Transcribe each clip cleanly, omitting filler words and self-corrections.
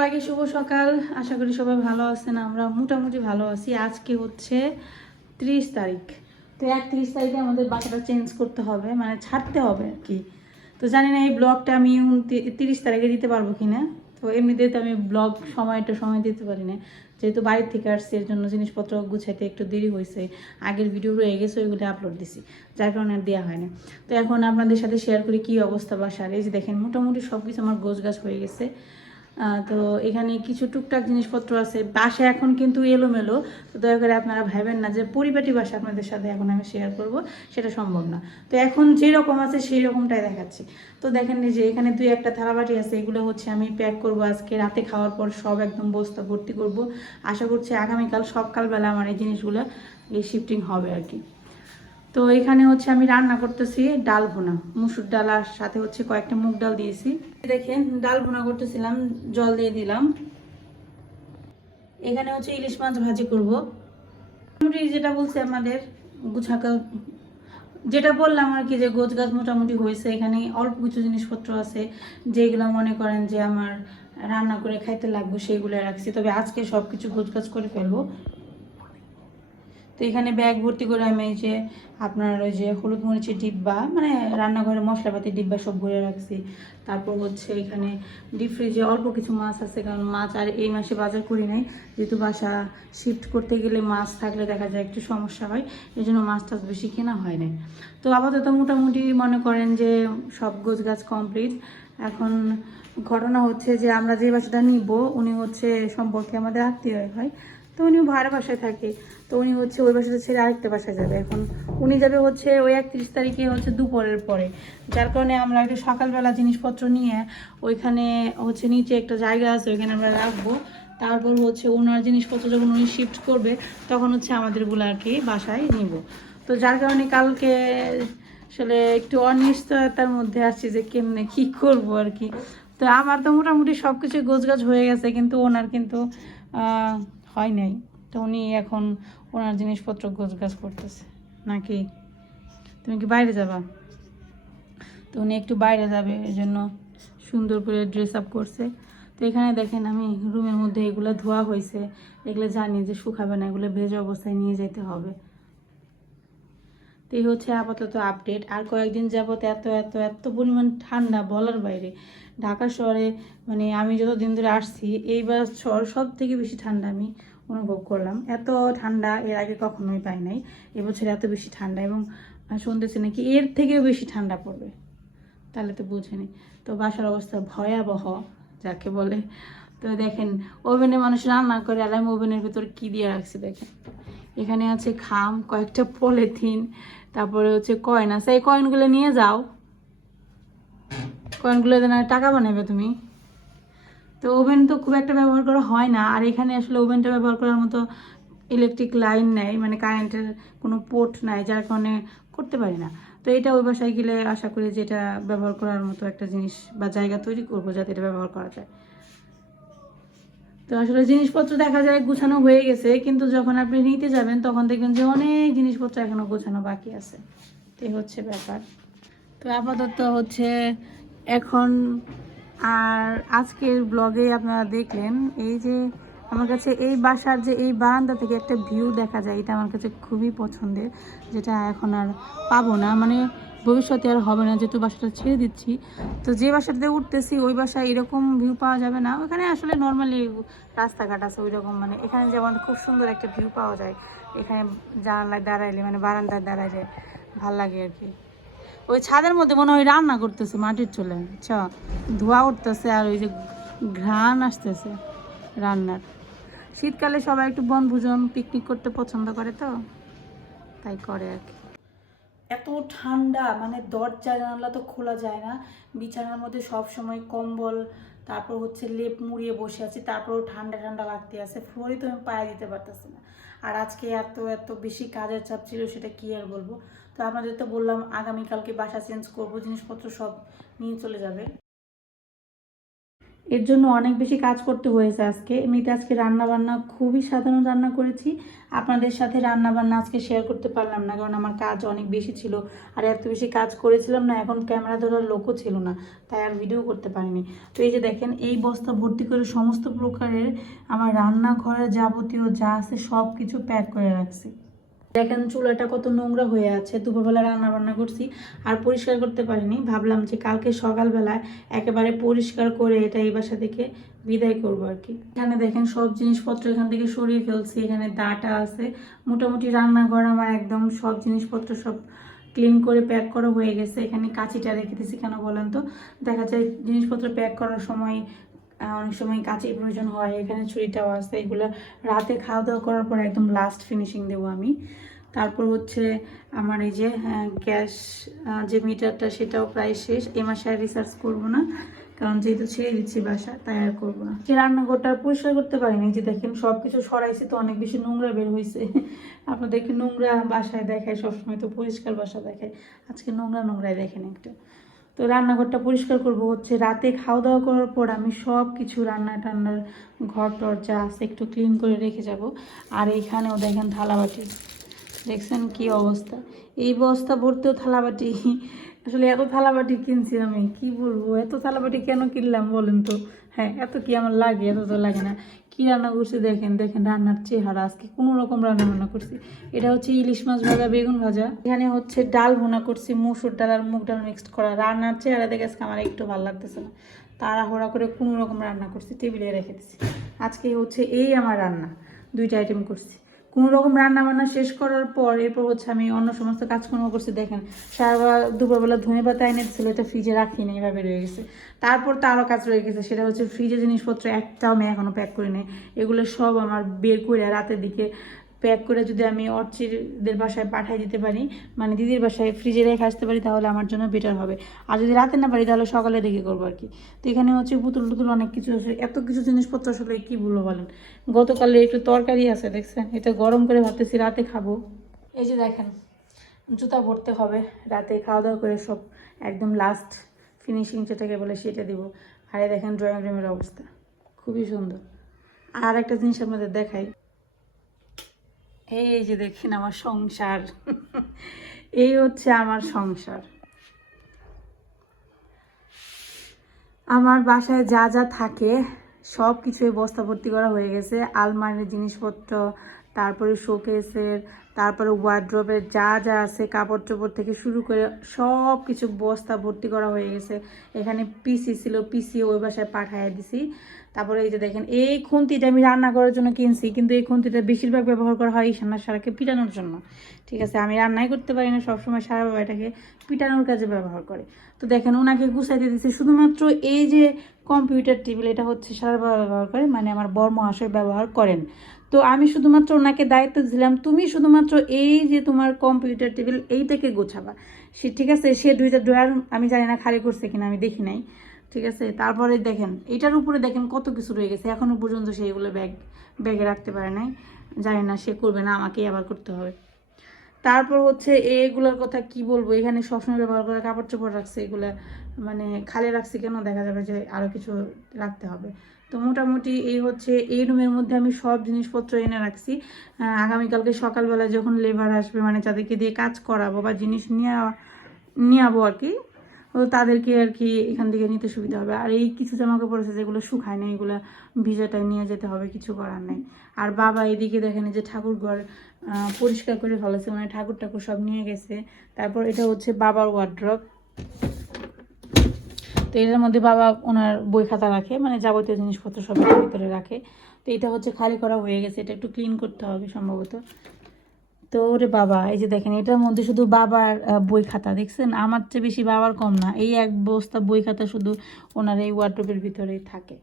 সবাইকে শুভ সকাল। আশা করি সবাই ভালো আছেন। আমরা মোটামুটি ভালো আছি। আজকে হচ্ছে 30 তারিখ। তো 31 তারিখে আমাদের বাসাটা চেঞ্জ করতে হবে, মানে ছাড়তে হবে আর কি। তো জানি না এই ব্লগটা আমি 30 তারিখে দিতে পারবো কি না। তো এমনিতে তো আমি ব্লগ সময় দিতে পারি না, যেহেতু বাড়ির থেকে আসছি। এর জন্য জিনিসপত্র গুছাইতে একটু দেরি হয়েছে। আগের ভিডিও রয়ে গেছে, ওইগুলো আপলোড দিছি, যার কারণে আর দেওয়া হয় না। তো এখন আপনাদের সাথে শেয়ার করি কী অবস্থা বাসার। এই যে দেখেন, মোটামুটি সব কিছু আমার গোছগাছ হয়ে গেছে। তো এখানে কিছু টুকটাক জিনিসপত্র আছে। বাসা এখন কিন্তু এলোমেলো। তো দয়া করে আপনারা ভাবেন না যে পরিপাটি বাসা আপনাদের সাথে এখন আমি শেয়ার করব, সেটা সম্ভব না। তো এখন যেরকম আছে সেই রকমটাই দেখাচ্ছি। তো দেখেন যে এখানে 2-1টা থালাবাটি আছে, এগুলো হচ্ছে আমি প্যাক করব আজকে রাতে খাওয়ার পর, সব একদম বস্তা ভর্তি করব। আশা করছি আগামীকাল সকালবেলা আমার এই জিনিসগুলো শিফটিং হবে আর কি। তো এখানে হচ্ছে আমি রান্না করতেছি ডাল ভুনা, মুসুর ডাল আর সাথে হচ্ছে কয়েকটা মুগ ডাল দিয়েছি। দেখেন ডাল ভুনা করতেছিলাম, জল দিয়ে দিলাম। এখানে হচ্ছে ইলিশ মাছ ভাজি করব। মোটামুটি যেটা বলছি আমাদের গুছাকা, যেটা বললাম আর কি, যে গোছ গাছ মোটামুটি হয়েছে। এখানে অল্প কিছু জিনিসপত্র আছে যেগুলো মনে করেন যে আমার রান্না করে খাইতে লাগবে, সেইগুলো রাখছি। তবে আজকে সব কিছু গোছ গাছ করে ফেলবো। তো এখানে ব্যাগ ভর্তি করে আমি এই যে আপনার ওই যে হলুদ মরিচের ডিব্বা, মানে রান্নাঘরে মশলাপাতির ডিব্বা সব ভরে রাখছি। তারপর হচ্ছে এখানে ডিপ ফ্রিজে অল্প কিছু মাছ আছে, কারণ মাছ আর এই মাসে বাজার করি নাই, যেহেতু বাসা শিফট করতে গেলে মাছ থাকলে দেখা যায় একটু সমস্যা হয়, এই জন্য মাছ টাছ বেশি কেনা হয় নাই। তো আপাতত মোটামুটি মনে করেন যে সব গোছগাছ কমপ্লিট। এখন ঘটনা হচ্ছে যে আমরা যে বাসাটা নিব, উনি হচ্ছে সম্পর্কে আমাদের আত্মীয় হয়। তো উনি ভাড়া বাসায় থাকে। তো উনি হচ্ছে ওই বাসাটা ছেড়ে আরেকটা বাসায় যাবে। এখন উনি যাবে হচ্ছে ওই 31 তারিখে হচ্ছে দুপুরের পরে, যার কারণে আমরা একটু সকালবেলা জিনিসপত্র নিয়ে ওইখানে হচ্ছে নিচে একটা জায়গা আছে, ওইখানে আমরা রাখবো। তারপর হচ্ছে ওনার জিনিসপত্র যখন উনি শিফট করবে, তখন হচ্ছে আমাদেরগুলো আর কি বাসায় নিব। তো যার কারণে কালকে আসলে একটু অনিশ্চয়তার মধ্যে আসছি যে কেমনে কী করবো আর কি। তো আমার তো মোটামুটি সব কিছু গোছগাছ হয়ে গেছে, কিন্তু ওনার কিন্তু হয় নাই। তো উনি এখন ওনার জিনিসপত্র গোছগাছ করতেছে। নাকি তুমি কি বাইরে যাবা? তো উনি একটু বাইরে যাবে, এই জন্য সুন্দর করে ড্রেস আপ করছে। তো এখানে দেখেন আমি রুমের মধ্যে এগুলো ধোয়া হয়েছে, এগুলো জানি যে শুকাবে না, এগুলো ভেজা অবস্থায় নিয়ে যেতে হবে। তো এই হচ্ছে আপাতত আপডেট। আর কয়েকদিন যাবত এত এত এত পরিমাণ ঠান্ডা বলার বাইরে। ঢাকা শহরে মানে আমি যতদিন ধরে আসছি, এইবার শহর সব থেকে বেশি ঠান্ডা আমি অনুভব করলাম। এত ঠান্ডা এর আগে কখনোই পাই নাই। এবছর এত বেশি ঠান্ডা, এবং শুনতেছি নাকি এর থেকেও বেশি ঠান্ডা পড়বে। তাহলে তো বুঝেনি। তো বাসার অবস্থা ভয়াবহ যাকে বলে। তো দেখেন ওভেনে মানুষ রান্না করে, আর আমি ওভেনের ভেতর কী দিয়ে রাখছি দেখেন। এখানে আছে খাম, কয়েকটা পলিথিন, তারপরে হচ্ছে কয়েন আছে। এই কয়েনগুলো নিয়ে যাও, কয়েনগুলো দেন টাকা বানাবে তুমি। তো ওভেন তো খুব একটা ব্যবহার করা হয় না, আর এখানে আসলে ওভেনটা ব্যবহার করার মতো ইলেকট্রিক লাইন নেই, মানে কারেন্টের কোনো পোর্ট নাই, যার কারণে করতে পারি না। তো এটা ওই বাসায় গেলে আশা করি যে এটা ব্যবহার করার মতো একটা জিনিস বা জায়গা তৈরি করবো, যাতে এটা ব্যবহার করা যায়। তো আসলে জিনিসপত্র দেখা যায় গুছানো হয়ে গেছে, কিন্তু যখন আপনি নিতে যাবেন তখন দেখবেন যে অনেক জিনিসপত্র এখনো গোছানো বাকি আছে। এই হচ্ছে ব্যাপার। তো আপাতত হচ্ছে এখন, আর আজকের ব্লগে আপনারা দেখলেন এই যে আমার কাছে এই বাসার যে এই বারান্দা থেকে একটা ভিউ দেখা যায়, এটা আমার কাছে খুবই পছন্দের, যেটা এখন আর পাবো না, মানে ভবিষ্যতে আর হবে না, যেহেতু বাসাটা ছেড়ে দিচ্ছি। তো যে বাসাটাতে উঠতেছি ওই বাসায় এরকম ভিউ পাওয়া যাবে না। ওখানে আসলে নর্মালি রাস্তাঘাট আছে ওই রকম, মানে এখানে যেমন খুব সুন্দর একটা ভিউ পাওয়া যায়। এখানে জানালায় দাঁড়াইলে, মানে বারান্দায় দাঁড়াইলে ভাল লাগে আর কি। ওই ছাদের মধ্যে মনে হয় রান্না করতেছে মাটির চুলে, আচ্ছা ধোয়া উঠতেছে আর ওই যে ঘ্রাণ আসতেছে রান্নার। শীতকালে সবাই একটু বনভোজন পিকনিক করতে পছন্দ করে, তো তাই করে আর কি। এত ঠান্ডা, মানে দরজা জানালা তো খোলা যায় না। বিছানার মধ্যে সব সময় কম্বল, তারপর হচ্ছে লেপ মুড়িয়ে বসে আছি, তারপরও ঠান্ডা ঠান্ডা লাগতে আছে, ফ্লোরে তো আমি পায়ে দিতে পারতেছি না। আর আজকে এত এত বেশি কাজের চাপ ছিল, সেটা কি আর বলবো। তো আপনাদের তো বললাম আগামীকালকে বাসা চেঞ্জ করব, জিনিসপত্র সব নিয়ে চলে যাবে। এর জন্য অনেক বেশি কাজ করতে হয়েছে আজকে। এমনিতে আজকে রান্না বান্না খুবই সাধারণ রান্না করেছি, আপনাদের সাথে রান্না বান্না আজকে শেয়ার করতে পারলাম না, কারণ আমার কাজ অনেক বেশি ছিল। আর এত বেশি কাজ করেছিলাম না, এখন ক্যামেরা ধরার লোকও ছিল না, তাই আর ভিডিও করতে পারিনি। তো এই যে দেখেন, এই বস্তা ভর্তি করে সমস্ত প্রকারের আমার রান্নাঘরের যাবতীয় যা আছে সব কিছু প্যাক করে রাখছি। দেখেন চুলাটা কত নোংরা হয়ে আছে, দুপুরবেলা রান্না বান্না করছি আর পরিষ্কার করতে পারিনি। ভাবলাম যে কালকে সকালবেলায় একেবারে পরিষ্কার করে এটা এই বাসা থেকে বিদায় করবো আর কি। এখানে দেখেন সব জিনিসপত্র এখান থেকে সরিয়ে ফেলছি, এখানে দাটা আছে। মোটামুটি রান্নাঘর আমার একদম সব জিনিসপত্র সব ক্লিন করে প্যাক করা হয়ে গেছে। এখানে কাঁচিটা রেখে দিয়েছি কেন বলেন তো, দেখা যায় জিনিসপত্র প্যাক করার সময় অনেক সময় কাঁচির প্রয়োজন হয়। এখানে ছুরিটাও আছে, এগুলো রাতে খাওয়া দাওয়া করার পর একদম লাস্ট ফিনিশিং দেবো আমি। তারপর হচ্ছে আমার এই যে গ্যাস যে মিটারটা, সেটাও প্রায় শেষ। এই মাসে আর রিসার্চ করবো না, কারণ যেহেতু ছেড়ে দিচ্ছি বাসা, তাই আর করবো না। যে রান্নাঘরটা পরিষ্কার করতে পারিনি, যে দেখেন সব কিছু সরাইছি তো অনেক বেশি নোংরা বের হয়েছে। আপনাদেরকে নোংরা বাসায় দেখায়, সবসময় তো পরিষ্কার বাসা দেখায়, আজকে নোংরা নোংরায় দেখেন একটু। তো রান্নাঘরটা পরিষ্কার করব হচ্ছে রাতে খাওয়া দাওয়া করার পর। আমি সব কিছু রান্না টান্নার ঘর টর যা আছে একটু ক্লিন করে রেখে যাব। আর এইখানেও দেখেন থালাবাটি, দেখছেন কি অবস্থা, এই বস্তা ভরতেও থালাবাটি। আসলে এত থালাবাটি কিনছি আমি, কি বলবো, এত থালাবাটি কেন কিনলাম বলেন তো। হ্যাঁ, এত কি আমার লাগে, এত তো লাগে না। কি রান্না করছি দেখেন, দেখেন রান্নার চেহারা, আজকে কোনো রকম রান্না বান্না করছি। এটা হচ্ছে ইলিশ মাছ ভাজা, বেগুন ভাজা। এখানে হচ্ছে ডাল ভুনা করছি, মসুর ডাল আর মুগ ডাল মিক্সড করা। রান্নার চেহারা দেখে আজকে আমার একটু ভালো লাগতেছে না, তাড়াহুড়া করে কোনো রকম রান্না করছি, টেবিলে রেখে দিচ্ছি। আজকে হচ্ছে এই আমার রান্না, দুইটা আইটেম করছি। কোনো রকম রান্না বান্না শেষ করার পর এরপর হচ্ছে আমি অন্য সমস্ত কাজকর্ম করছি। দেখেন সারাবেলা দুপুরবেলা ধনে পাতা এনে দিচ্ছিল, এটা ফ্রিজে রাখিনি, এভাবে রয়ে গেছে। তারপর তো আরও কাজ রয়ে গেছে, সেটা হচ্ছে ফ্রিজে জিনিসপত্র একটাও আমি এখনও প্যাক করে নিই। এগুলো সব আমার বের করে রাতের দিকে প্যাক করে যদি আমি অর্চিদের বাসায় পাঠিয়ে দিতে পারি, মানে দিদির বাসায় ফ্রিজে রেখে আসতে পারি, তাহলে আমার জন্য বেটার হবে। আর যদি রাতে না পারি তাহলে সকালে দেখে করবো আর কি। তো এখানে হচ্ছে পুতুল টুতুল অনেক কিছু আছে, এত কিছু জিনিসপত্র আসলে কি বলবো বলেন। গতকালে একটু তরকারি আছে দেখছেন, এটা গরম করে ভাবতেছি রাতে খাবো। এই যে দেখেন জুতা ভরতে হবে, রাতে খাওয়া দাওয়া করে সব একদম লাস্ট ফিনিশিং যেটাকে বলে সেটা দিব। আর এই দেখেন ড্রয়িং রুমের অবস্থা খুবই সুন্দর। আর একটা জিনিস আপনাদের দেখাই, এই যে দেখেন আমার সংসার। এই হচ্ছে আমার সংসার। আমার বাসায় যা যা থাকে সব কিছুই বস্তা ভর্তি করা হয়ে গেছে। আলমারির জিনিসপত্র, তারপরে শোকেসের, তারপরে ওয়ার্ড্রোবের যা যা আছে কাপড় চোপড় থেকে শুরু করে সব কিছু বস্তা ভর্তি করা হয়ে গেছে। এখানে পিসি ছিল, পিসি ওই বাসায় পাঠিয়ে দিছি। তারপরে এই যে দেখেন এই খুন্তিটা আমি রান্না করার জন্য কিনছি, কিন্তু এই খুন্তিটা বেশিরভাগ ব্যবহার করা হয় ঈশানার সারাকে পিটানোর জন্য। ঠিক আছে, আমি রান্নাই করতে পারি না, সবসময় সারা বাবা এটাকে পিটানোর কাজে ব্যবহার করে। তো দেখেন ওনাকে গুছাইতে দিচ্ছে শুধুমাত্র এই যে কম্পিউটার টেবিল, এটা হচ্ছে সারা বাবা ব্যবহার করে, মানে আমার বর মহাশয় ব্যবহার করেন। তো আমি শুধুমাত্র ওনাকে দায়িত্ব দিলাম, তুমি শুধুমাত্র এই যে তোমার কম্পিউটার টেবিল এইটাকে গোছাবা। সে ঠিক আছে, সে দুইটা ড্রয়ার আমি জানি না খালি করছে কিনা, আমি দেখি নাই। ঠিক আছে, তারপরে দেখেন এটার উপরে দেখেন কত কিছু রয়ে গেছে, এখনও পর্যন্ত সে এগুলো ব্যাগে রাখতে পারে নাই। জানি না সে করবে না, আমাকেই আবার করতে হবে। তারপর হচ্ছে এগুলোর কথা কি বলবো, এখানে সবসময় ব্যবহার করে কাপড় চোপড় রাখছে, এগুলো মানে খালি রাখছি কেন, দেখা যাবে যে আরও কিছু রাখতে হবে। তো মোটামুটি এই হচ্ছে এই রুমের মধ্যে আমি সব জিনিসপত্র এনে রাখছি। আগামীকালকে সকালবেলা যখন লেবার আসবে, মানে যাদেরকে দিয়ে কাজ করাবো বা জিনিস নিয়ে যাবো আর কি, তো তাদেরকে আর কি এখান থেকে নিতে সুবিধা হবে। আর এই কিছু জামা কাপড় আছে যেগুলো শুকায় না, এগুলো ভিজাটাই নিয়ে যেতে হবে, কিছু করার নেই। আর বাবা এদিকে দেখেন যে ঠাকুর ঘর পরিষ্কার করে ফেলেছে, মানে ঠাকুর ঠাকুর সব নিয়ে গেছে। তারপর এটা হচ্ছে বাবার ওয়ার্ড্রপ, তো এটার মধ্যে বাবা ওনার বই খাতা রাখে, মানে যাবতীয় জিনিসপত্র সব এটার ভিতরে রাখে। তো এটা হচ্ছে খালি করা হয়ে গেছে, এটা একটু ক্লিন করতে হবে সম্ভবত। তো ওরে বাবা, এই যে দেখেন এটার মধ্যে শুধু বাবার বই খাতা, দেখছেন আমার চেয়ে বেশি বাবার কম না, এই এক বস্তা বই খাতা শুধু ওনার এই ওয়ার্ড্রোবের ভিতরেই থাকে।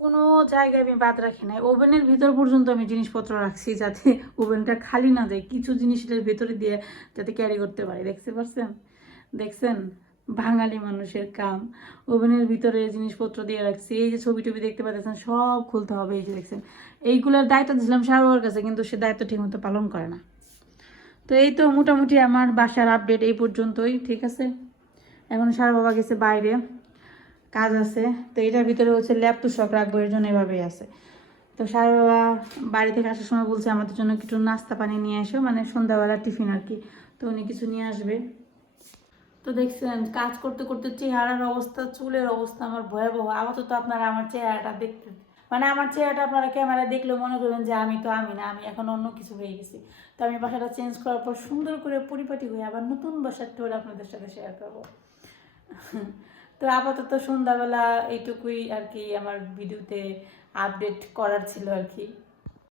কোনো জায়গায় আমি বাদ রাখি নাই, ওভেনের ভিতর পর্যন্ত আমি জিনিসপত্র রাখছি, যাতে ওভেনটা খালি না যায়, কিছু জিনিস এটার ভেতরে দিয়ে যাতে ক্যারি করতে পারি। দেখতে পারছেন, দেখছেন বাঙালি মানুষের কাম, ওভেনের ভিতরে জিনিসপত্র দিয়ে রাখছি। এই যে ছবি টবি দেখতে পাচ্ছেন সব খুলতে হবে, এই যে দেখছেন এইগুলোর দায়িত্ব দিয়েছিলাম শাহবাবার কাছে, কিন্তু সে দায়িত্ব ঠিকমতো পালন করে না। তো এই তো মোটামুটি আমার বাসার আপডেট এই পর্যন্তই, ঠিক আছে। এখন সারা বাবা গেছে বাইরে, কাজ আছে। তো এটার ভিতরে হচ্ছে ল্যাপ তুষক রাখবো, এর জন্য এভাবেই আছে। তো সারা বাবা বাড়ি থেকে আসার সময় বলছে আমাদের জন্য কিছু নাস্তা পানি নিয়ে আসো, মানে সন্ধ্যাবেলা টিফিন আর কি। তো উনি কিছু নিয়ে আসবে। তো দেখছেন কাজ করতে করতে চেহারার অবস্থা, চুলের অবস্থা আমার ভয়াবহ। আপাতত আপনারা আমার চেহারাটা দেখতে, মানে আমার চেহারাটা আপনারা ক্যামেরায় দেখলেও মনে করবেন যে আমি তো আমি না, আমি এখন অন্য কিছু হয়ে গেছি। তো আমি বাসাটা চেঞ্জ করার পর সুন্দর করে পরিপাটি হয়ে আবার নতুন বাসার টোর আপনাদের সাথে শেয়ার করবো। তো আপাতত সন্ধ্যাবেলা এইটুকুই আর কি আমার ভিডিওতে আপডেট করার ছিল আর কি।